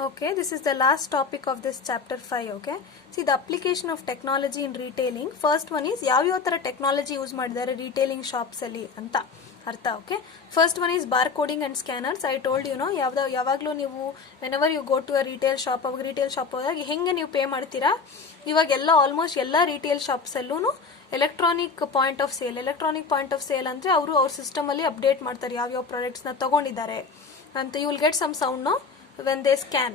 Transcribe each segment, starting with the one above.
Okay, this is the last topic of this chapter 5. Okay, see the application of technology in retailing. First one is ಯಾವ ತರ technology use ಮಾಡಿದ್ದಾರೆ retailing shops ಅಲ್ಲಿ ಅಂತ ಅರ್ಥ. Okay, first one is bar coding and scanners. I told you know ಯಾವಾಗಲೂ ನೀವು whenever you go to a retail shop, ಅವಾಗ retail shop ಹೋದಾಗ ಹೆಂಗೆ ನೀವು ಪೇ ಮಾಡ್ತೀರಾ, ಇವಾಗೆಲ್ಲ ಆಲ್ಮೋಸ್ಟ್ ಎಲ್ಲ ರಿಟೇಲ್ ಶಾಪ್ಸಲ್ಲೂ ಎಲೆಕ್ಟ್ರಾನಿಕ್ ಪಾಯಿಂಟ್ ಆಫ್ ಸೇಲ್ ಅಂದರೆ ಅವರು ಅವ್ರ ಸಿಸ್ಟಮಲ್ಲಿ ಅಪ್ಡೇಟ್ ಮಾಡ್ತಾರೆ ಯಾವ್ಯಾವ ಪ್ರಾಡಕ್ಟ್ಸ್ನ ತಗೊಂಡಿದ್ದಾರೆ ಅಂತ. You will get some sound know when they scan.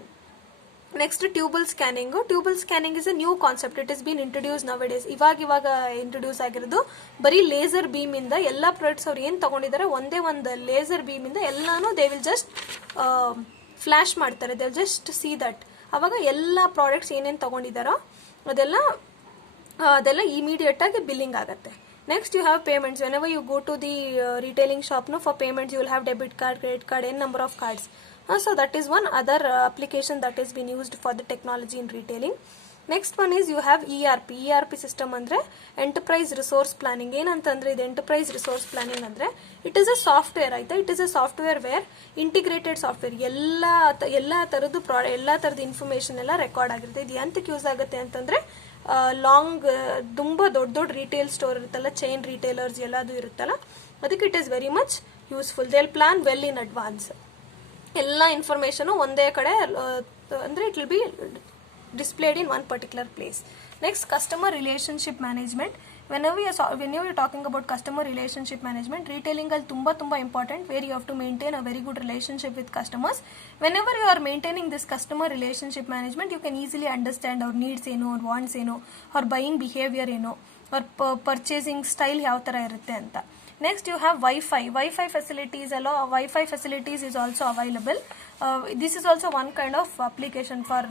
Next, tubal scanning. Tubal scanning is a new concept. It has been introduced nowadays. ಇವಾಗ ಇಂಟ್ರೊಡ್ಯೂಸ್ ಆಗಿರೋದು. ಬರೀ ಲೇಸರ್ ಬೀಮ್ ಇಂದ ಎಲ್ಲ ಪ್ರಾಡಕ್ಟ್ಸ್ ಅವ್ರು ಏನು ತಗೊಂಡಿದ್ದಾರೆ ಒಂದೇ ಒಂದು ಲೇಸರ್ ಬೀಮ್ ಇಂದ ಎಲ್ಲಾನು ದೇ ವಿಲ್ ಜಸ್ಟ್ ಫ್ಲಾಶ್ ಮಾಡ್ತಾರೆ. They will just see that. ಅವಾಗ ಎಲ್ಲ ಪ್ರಾಡಕ್ಟ್ಸ್ ಏನೇನು ತಗೊಂಡಿದ್ದಾರೋ ಅದೆಲ್ಲ ಇಮಿಡಿಯೇಟ್ ಆಗಿ ಬಿಲ್ಲಿಂಗ್ ಆಗುತ್ತೆ. Next, you have payments. Whenever you go to the retailing shop, no, for payments you will have debit card, credit card, n number of cards. So that is one other application that has been used for the technology in retailing. Next one is you have ERP. ERP system andre enterprise resource planning. ಏನಂತಂದ್ರೆ ಇದು enterprise resource planning ಅಂದ್ರೆ it is a software ಆಯ್ತಾ. It is a software where integrated software ಎಲ್ಲ ತರದ information ಎಲ್ಲ record ಆಗಿರುತ್ತೆ. ಇದು ಎಂತಕ್ಕೆ ಯೂಸ್ ಆಗುತ್ತೆ ಅಂತಂದ್ರೆ ಲಾಂಗ್ ತುಂಬಾ ದೊಡ್ಡ ರಿಟೇಲ್ ಸ್ಟೋರ್ ಇರುತ್ತಲ್ಲ, ಚೈನ್ ರಿಟೇಲರ್ಸ್ ಎಲ್ಲದು ಇರುತ್ತಲ್ಲ, ಅದಕ್ಕೆ it is very much useful. They will plan well in advance. ಎಲ್ಲ ಇನ್ಫಾರ್ಮೇಶನ್ ಒಂದೇ ಕಡೆ ಅಂದ್ರೆ it will be displayed in one particular place. Next, customer relationship management. Whenever you're talking about customer relationship management, retailing is tumba important, where you have to maintain a very good relationship with customers. Whenever you are maintaining this customer relationship management, you can easily understand our needs ಏನು, or wants ಏನು, or buying behavior ಏನು, or purchasing style ಯಾವ ತರ ಇರುತ್ತೆ ಅಂತ. Next, you have Wi-Fi facilities. Wi-Fi facilities is also available. This is also one kind of application for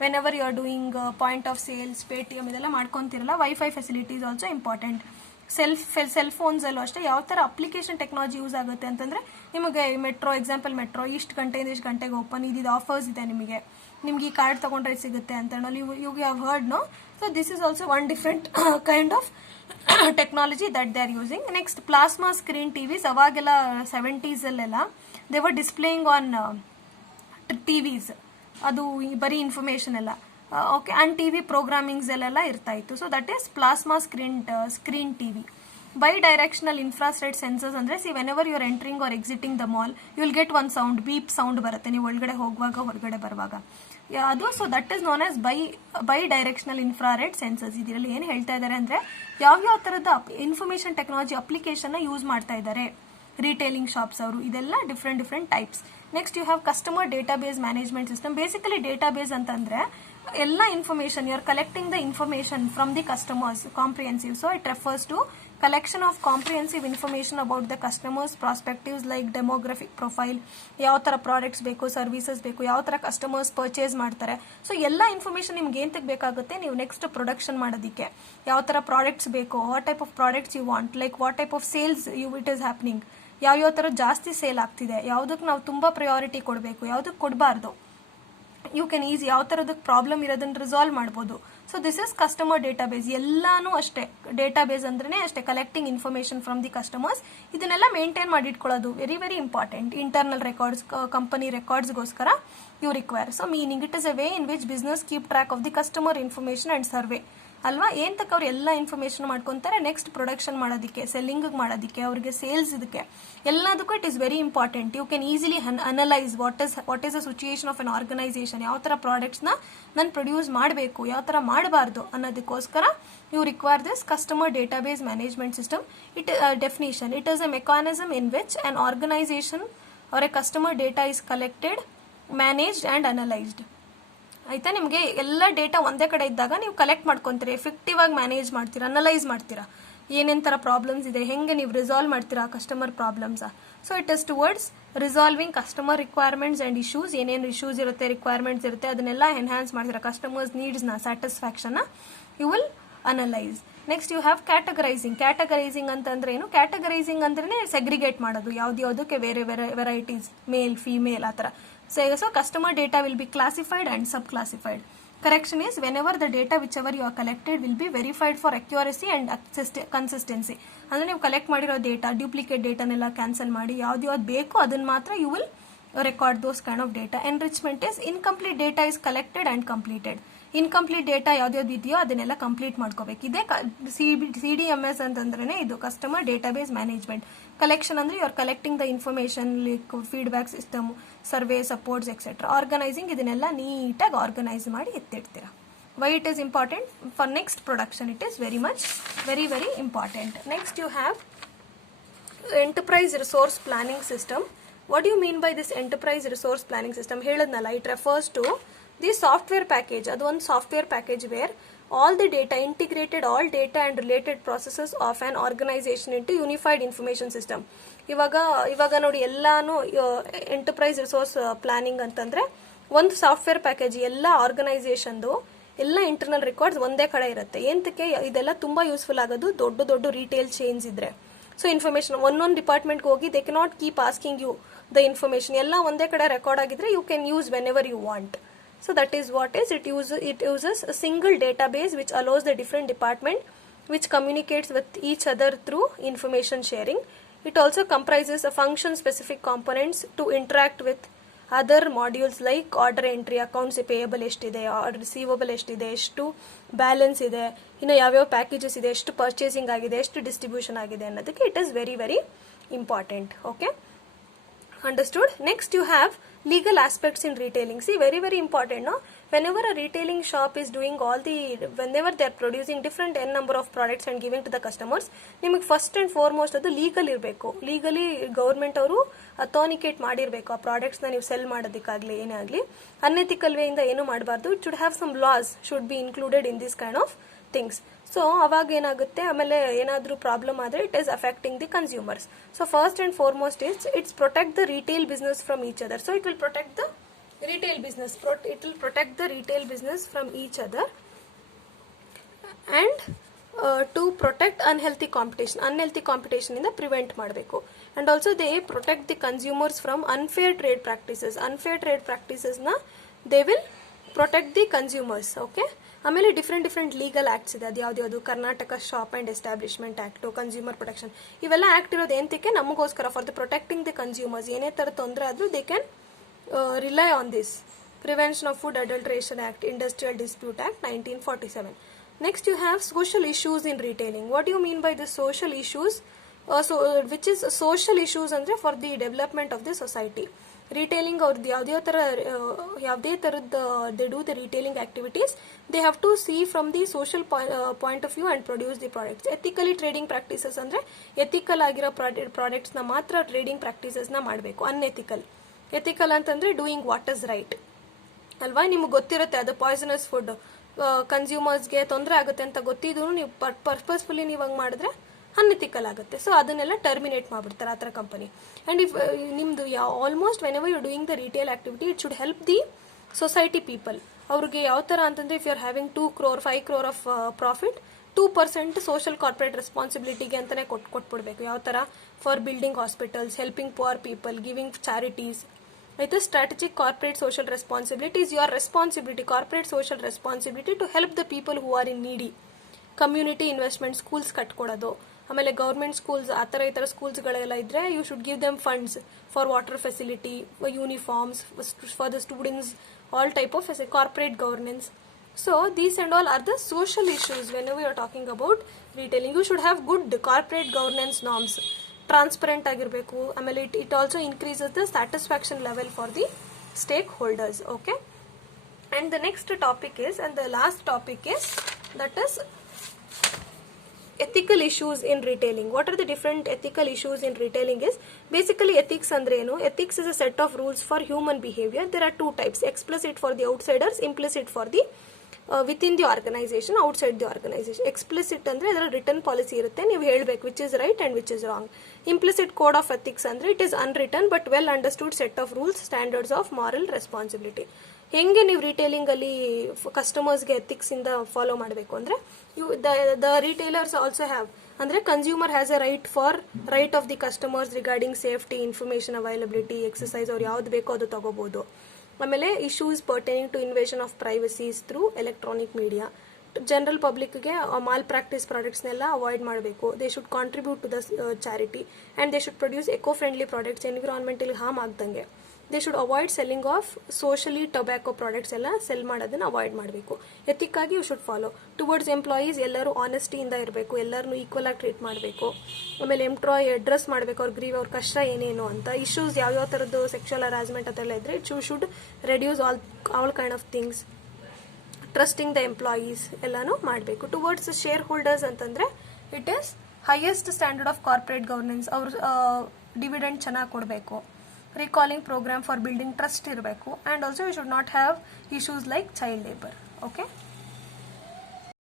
whenever you are doing point of sales, Paytm ಇದೆಲ್ಲ ಮಾಡ್ಕೊಂತಿರಲ್ಲ, wifi facility is also important. Cell phones ಅಲ್ಲೂ ಅಷ್ಟೇ ಯಾವ ಥರ application technology use ಆಗುತ್ತೆ ಅಂತಂದರೆ, ನಿಮಗೆ metro ಇಷ್ಟು ಗಂಟೆಯಿಂದ ಇಷ್ಟು ಗಂಟೆಗೆ ಓಪನ್, ಇದು ಆಫರ್ಸ್ ಇದೆ, ನಿಮಗೆ ಈ ಕಾರ್ಡ್ ತಗೊಂಡ್ರೆ ಸಿಗುತ್ತೆ ಅಂತ you have heard know. So this is also one different kind of technology that they are using. Next, plasma screen TVs. ಅವಾಗೆಲ್ಲ 70s ಅಲ್ಲೆಲ್ಲ they were displaying on TVs, ಅದು ಬರೀ ಇನ್ಫಾರ್ಮೇಶನ್ ಎಲ್ಲ ಓಕೆ, ಅಂಡ್ ಟಿವಿ ಪ್ರೋಗ್ರಾಮಿಂಗ್ಸ್ ಎಲ್ಲ ಇರ್ತಾ ಇತ್ತು. So that is plasma screen TV. Bidirectional infrared sensors ಅಂದ್ರೆ, see whenever you are entering or exiting the mall, you will get one sound, beep sound ಬರುತ್ತೆ ನೀವು ಒಳಗಡೆ ಹೋಗುವಾಗ ಹೊರಗಡೆ ಬರುವಾಗ ಅದು. So that is known as bidirectional infrared sensors. ಇದರಲ್ಲಿ ಏನು ಹೇಳ್ತಾ ಇದ್ದಾರೆ ಅಂದ್ರೆ, ಯಾವ ತರದ ಇನ್ಫಾರ್ಮೇಶನ್ ಟೆಕ್ನಾಲಜಿ ಅಪ್ಲಿಕೇಶನ್ ಯೂಸ್ ಮಾಡ್ತಾ ಇದ್ದಾರೆ ರಿಟೇಲಿಂಗ್ ಶಾಪ್ಸ್ ಅವರು. ಇದೆಲ್ಲ different types. Next, you have customer database management system. Basically database ಅಂತಂದ್ರೆ ಎಲ್ಲ information, you are collecting the information from the customers, comprehensive. So it refers to collection of comprehensive information about the customers prospectives like demographic profile, ಯಾವ ತರ products ಬೇಕು, services ಬೇಕು, ಯಾವ ತರ customers purchase ಮಾಡ್ತಾರೆ. So ಎಲ್ಲ ಇನ್ಫಾರ್ಮೇಶನ್ ನಿಮ್ಗೆ ಏಂತಕ್ಕೆ ಬೇಕಾಗುತ್ತೆ, ನೀವು ನೆಕ್ಸ್ಟ್ ಪ್ರೊಡಕ್ಷನ್ ಮಾಡೋದಕ್ಕೆ ಯಾವ ತರ ಪ್ರಾಡಕ್ಟ್ಸ್ ಬೇಕು, what type of products you want, like what type of sales it is happening, ಯಾವ ತರ ಜಾಸ್ತಿ ಸೇಲ್ ಆಗ್ತಿದೆ, ಯಾವುದಕ್ಕೆ ನಾವು ತುಂಬಾ ಪ್ರಯಾರಿಟಿ ಕೊಡಬೇಕು, ಯಾವುದಕ್ಕೆ ಕೊಡಬಾರ್ದು, ಯು ಕ್ಯಾನ್ ಈಸಿ ಯಾವ ತರದಕ್ಕೆ ಪ್ರಾಬ್ಲಮ್ ಇರೋದನ್ನ ರಿಸಾಲ್ವ್ ಮಾಡ್ಬೋದು. So this is customer database. ಎಲ್ಲಾನು ಅಷ್ಟೇ, ಡೇಟಾಬೇಸ್ ಅಂದ್ರೆ ಅಷ್ಟೇ, collecting information from the customers. ಇದನ್ನೆಲ್ಲ ಮೇಂಟೈನ್ ಮಾಡಿ ಇಟ್ಕೊಳ್ಳೋದು very important. Internal records, company ರೆಕಾರ್ಡ್ಸ್ಗೋಸ್ಕರ you require. So meaning it is a way in which business keep track of the customer information and survey ಅಲ್ವಾ. ಏನ್ ತಕ್ಕ ಅವ್ರು ಎಲ್ಲ ಇನ್ಫಾರ್ಮೇಶನ್ ಮಾಡ್ಕೊಂತಾರೆ ನೆಕ್ಸ್ಟ್ ಪ್ರೊಡಕ್ಷನ್ ಮಾಡೋದಕ್ಕೆ, ಸೆಲ್ಲಿಂಗ್ ಮಾಡೋದಕ್ಕೆ, ಅವ್ರಿಗೆ ಸೇಲ್ಸ್ ಇದಕ್ಕೆ ಎಲ್ಲದಕ್ಕೂ it is very important. You can easily analyse what is a situation of an organisation, ಯಾವ ತರ ಪ್ರಾಡಕ್ಟ್ಸ್ ನಾನು ಪ್ರೊಡ್ಯೂಸ್ ಮಾಡಬೇಕು, ಯಾವ ತರ ಮಾಡಬಾರ್ದು ಅನ್ನೋದಕ್ಕೋಸ್ಕರ you require this customer database management system. It definition, it is a mechanism in which an organisation or a customer data is collected, managed and analysed. ಆಯ್ತಾ, ನಿಮಗೆ ಎಲ್ಲ ಡೇಟಾ ಒಂದೇ ಕಡೆ ಇದ್ದಾಗ ನೀವು ಕಲೆಕ್ಟ್ ಮಾಡ್ಕೊಂತೀರಾ, ಎಫೆಕ್ಟಿವ್ ಆಗಿ ಮ್ಯಾನೇಜ್ ಮಾಡ್ತೀರಾ, ಅನಲೈಸ್ ಮಾಡ್ತೀರಾ, ಏನೇನ್ ತರ ಪ್ರಾಬ್ಲಮ್ಸ್ ಇದೆ, ಹೆಂಗೆ ನೀವು ರಿಸಾಲ್ವ್ ಮಾಡ್ತೀರಾ customer problems. So it is towards resolving customer requirements and issues. ಏನೇನು ಇಶ್ಯೂಸ್ ಇರುತ್ತೆ, ರಿಕ್ವೈರ್ಮೆಂಟ್ಸ್ ಇರುತ್ತೆ, ಅದನ್ನೆಲ್ಲ ಎನ್ಹಾನ್ಸ್ ಮಾಡ್ತೀರಾ, ಕಸ್ಟಮರ್ಸ್ ನೀಡ್ಸ್ನ satisfaction you will analyse. Next, you have categorising. Categorising ಅಂತಂದ್ರೆ ಏನು, ಕ್ಯಾಟಗರೈಸಿಂಗ್ ಅಂದ್ರೆ ಸೆಗ್ರಿಗೇಟ್ ಮಾಡೋದು, ಯಾವ್ದಕ್ಕೆ ಬೇರೆ ವೆರೈಟೀಸ್, ಮೇಲ್ ಫಿಮೇಲ್ ಆ ತರ. So customer data will be classified and subclassified. Correction is, whenever the data whichever you are collected will be verified for accuracy and consistency. ಅಂದ್ರೆ ನೀವು ಕಲೆಕ್ಟ್ ಮಾಡಿರೋ ಡೇಟಾ, ಡ್ಯೂಪ್ಲಿಕೇಟ್ ಡೇಟಾನೆಲ್ಲ ಕ್ಯಾನ್ಸಲ್ ಮಾಡಿ ಯಾವ್ದು ಬೇಕು ಅದನ್ನ ಮಾತ್ರ you will record those kind of data. Enrichment is incomplete data is collected and completed. Incomplete data ಯಾವ್ದಾವ್ದು ಇದೆಯೋ ಅದನ್ನೆಲ್ಲ ಕಂಪ್ಲೀಟ್ ಮಾಡ್ಕೋಬೇಕು. ಇದೇ CDMS ಅಂತಂದ್ರೆ ಇದು ಕಸ್ಟಮರ್ ಡೇಟಾಬೇಸ್ ಮ್ಯಾನೇಜ್ಮೆಂಟ್. ಕಲೆಕ್ಷನ್ ಅಂದ್ರೆ you are collecting the information, like feedback system, survey, supports etcetera. Organising ಇದನ್ನೆಲ್ಲ ನೀಟಾಗಿ ಆರ್ಗನೈಸ್ ಮಾಡಿ ಎತ್ತಿಡ್ತೀರಾ. Why it is important? For next production it is very much very important. Next you have enterprise resource planning system. What do you mean by this enterprise resource planning system? Heladnala, it refers to the software package. Adu one software package where all the data integrated, all data and related processes of an organization into unified information system. ಇವಾಗ ನೋಡಿ ಎಲ್ಲಾನು enterprise resource planning ಅಂತಂದ್ರೆ ಒಂದು software package ಎಲ್ಲ ಆರ್ಗನೈಸೇಷನ್ದು ಎಲ್ಲ internal records ಒಂದೇ ಕಡೆ ಇರುತ್ತೆ. ಏನಕ್ಕೆ ಇದೆಲ್ಲ ತುಂಬಾ ಯೂಸ್ಫುಲ್ ಆಗೋದು ದೊಡ್ಡ ರಿಟೇಲ್ ಚೇಂಜ್ ಇದ್ರೆ. ಸೊ ಇನ್ಫಾರ್ಮೇಶನ್ ಒಂದೊಂದು ಡಿಪಾರ್ಟ್ಮೆಂಟ್ಗೆ ಹೋಗಿ they cannot keep asking you the information. ಎಲ್ಲ ಒಂದೇ ಕಡೆ ರೆಕಾರ್ಡ್ ಆಗಿದ್ರೆ you can use whenever you want. So that is what is it uses a single database which allows the different department which communicates with each other through information sharing. It also comprises a function specific components to interact with other modules like order entry, accounts payable ಎಷ್ಟಿದೆ, receivable ಎಷ್ಟಿದೆ, ಎಷ್ಟು balance ಇದೆ, ಇನ್ನು ಯಾವ್ಯಾವ packages ಇದೆ, ಎಷ್ಟು purchasing ಆಗಿದೆ, ಎಷ್ಟು ಡಿಸ್ಟ್ರಿಬ್ಯೂಷನ್ ಆಗಿದೆ ಅನ್ನೋದಕ್ಕೆ it is very important. Okay, understood. Next you have legal aspects in retailing. See, very important, no? Whenever a retailing shop is doing whenever they are producing different n number of products and giving to the customers, ನಿಮಗೆ first and foremost ಅದು legal ಇರಬೇಕು. Legally government ಅವರು ಅಥಾನಿಕೇಟ್ ಮಾಡಿರಬೇಕು ಆ ಪ್ರಾಡಕ್ಟ್ಸ್ನ ನೀವು cell ಮಾಡೋದಕ್ಕಾಗಲಿ ಏನೇ ಆಗಲಿ. Unethical ವೇಯಿಂದ ಏನು ಮಾಡಬಾರ್ದು. It should have some laws should be included in this kind of things. So ಅವಾಗ ಏನಾಗುತ್ತೆ, ಆಮೇಲೆ ಏನಾದರೂ ಪ್ರಾಬ್ಲಮ್ ಆದರೆ it is affecting the consumers. So first and foremost it's protect the retail business from each other. So it will protect the retail business, it will protect the retail business from each other and to protect unhealthy competition ಇಂದ prevent ಮಾಡಬೇಕು. and also they protect the consumers from unfair trade practices ನ they will protect the consumers. okay, ಆಮೇಲೆ different legal acts ಇದೆ. ಅದು ಯಾವ್ದು Karnataka shop and establishment act, consumer protection, ಇವೆಲ್ಲ act ಇರೋದು ಎಂತಕ್ಕೆ ನಮಗೋಸ್ಕರ, for the protecting the consumers. ಏನೇ ತರ ತೊಂದರೆ ಆದ್ರೂ they can rely on this. Prevention of Food Adulteration Act, Industrial Dispute Act 1947. Next you have social issues in retailing. What do you mean by the social issues? Which is social issues ಅಂದ್ರೆ for the development of the society. Retailing ಅವ್ರದ್ದು ಯಾವುದೇ ತರದ they do the retailing activities, they have to see from the social point of view and produce the products. Ethically trading practices ಅಂದ್ರೆ ethical ಆಗಿರೋ products ನ ಮಾತ್ರ trading practices ನ ಮಾಡಬೇಕು. Ethical ಅಂತಂದ್ರೆ ಡೂಯಿಂಗ್ ವಾಟ್ ಇಸ್ ರೈಟ್ ಅಲ್ವಾ. ನಿಮ್ಗೆ ಗೊತ್ತಿರುತ್ತೆ ಅದು ಪಾಯ್ಸನಸ್ ಫುಡ್, ಕನ್ಸ್ಯೂಮರ್ಸ್ಗೆ ತೊಂದರೆ ಆಗುತ್ತೆ ಅಂತ ಗೊತ್ತಿದ್ರು ನೀವು ಪರ್ಪಸ್ಫುಲಿ ನೀವು ಹಂಗೆ ಮಾಡಿದ್ರೆ ಅನ್ಎಥಿಕಲ್ ಆಗುತ್ತೆ. ಸೊ ಅದನ್ನೆಲ್ಲ ಟರ್ಮಿನೇಟ್ ಮಾಡ್ಬಿಡ್ತಾರೆ ಆ ಥರ ಕಂಪನಿ. ಆ್ಯಂಡ್ ಇಫ್ ನಿಮ್ದು almost whenever you doing the retail activity it should help the society people. ಅವ್ರಿಗೆ ಯಾವ ಥರ ಅಂತಂದ್ರೆ if you are having 2 crore 5 crore of profit, 2% social corporate ರೆಸ್ಪಾನ್ಸಿಬಿಲಿಟಿಗೆ ಅಂತಾನೆ ಕೊಟ್ಬಿಡ್ಬೇಕು. ಯಾವ ಥರ, for building hospitals, helping poor people, giving charities. ಆಯ್ತು, strategic corporate social responsibility is your responsibility, corporate social responsibility to help the people who are ಇನ್ ನೀಡಿ. Community investment, schools ಕಟ್ಕೊಡೋದು, ಆಮೇಲೆ government schools ಆ ಥರ ಈ ಥರ ಸ್ಕೂಲ್ಸ್ಗಳೆಲ್ಲ ಇದ್ರೆ you should give them funds for water facility, uniforms for the students, all type of corporate governance. So these and all are the social issues whenever you are talking about retailing. You should have good corporate governance norms, transparent ಆಗಿರಬೇಕು. ಆಮೇಲೆ it also increases the satisfaction level for the stakeholders. okay, and the next topic is, and the last topic is, that is ethical issues in retailing. What are the different ethical issues in retailing is basically ethics andre enu. Ethics is a set of rules for human behavior. There are two types: explicit for the outsiders, implicit for the within the organization, outside the organization. Explicit ಅಂದ್ರೆ ಅದರ return policy ಇರುತ್ತೆ, ನೀವು ಹೇಳಬೇಕು which is right and which is wrong. Implicit code of ethics ಅಂದ್ರೆ it is unwritten but well understood set of rules, standards of moral responsibility. ಹೆಂಗೆ ನೀವು retailing ಅಲ್ಲಿ ಕಸ್ಟಮರ್ಸ್ಗೆ ethics ಇಂದ ಫಾಲೋ ಮಾಡಬೇಕು ಅಂದ್ರೆ ದ ರಿಟೇಲರ್ಸ್ ಆಲ್ಸೋ ಹ್ಯಾವ್, ಅಂದ್ರೆ consumer has a right of the customers regarding safety, information availability, exercise, ಅವ್ರು ಯಾವ್ದು ಬೇಕೋ ಅದು ತಗೋಬಹುದು. ಆಮೇಲೆ issues pertaining to invasion of privacies through electronic media. General ಪಬ್ಲಿಕ್ಗೆ ಮಾಲ್ ಪ್ರಾಕ್ಟೀಸ್ ಪ್ರಾಡಕ್ಟ್ಸ್ನೆಲ್ಲ ಅವಾಯ್ಡ್ ಮಾಡಬೇಕು. They should contribute to the charity and they should produce eco friendly products, environmentally harm ಆಗ್ದಂಗೆ. They should avoid selling of socially tobacco products ಎಲ್ಲ sell ಮಾಡೋದನ್ನ avoid ಮಾಡಬೇಕು. ಎಥಿಕ್ಕಾಗಿ you should follow. Towards employees ಎಲ್ಲರೂ ಆನೆಸ್ಟಿಯಿಂದ ಇರಬೇಕು, ಎಲ್ಲರನ್ನೂ ಈಕ್ವಲ್ ಆಗಿ ಟ್ರೀಟ್ ಮಾಡಬೇಕು. ಆಮೇಲೆ ಎಂಪ್ಲಾಯ್ ಅಡ್ರೆಸ್ ಮಾಡಬೇಕು ಅವ್ರ ಕಷ್ಟ ಏನೇನು ಅಂತ, ಇಶ್ಯೂಸ್ ಯಾವ್ಯಾವ ಥರದ್ದು ಸೆಕ್ಷುವಲ್ ಹರಾಸ್ಮೆಂಟ್ ಅದೆಲ್ಲ ಇದ್ರೆ it should reduce all kind of things. Trusting the employees ಎಲ್ಲಾನು ಮಾಡಬೇಕು. ಟುವರ್ಡ್ಸ್ ಶೇರ್ ಹೋಲ್ಡರ್ಸ್ ಅಂತಂದ್ರೆ it is highest standard of corporate governance. ಅವ್ರು ಡಿವಿಡೆಂಡ್ ಚೆನ್ನಾಗಿ ಕೊಡಬೇಕು. Recalling programme for building trust ಇರಬೇಕು. And also you should not have issues like child labour. Okay.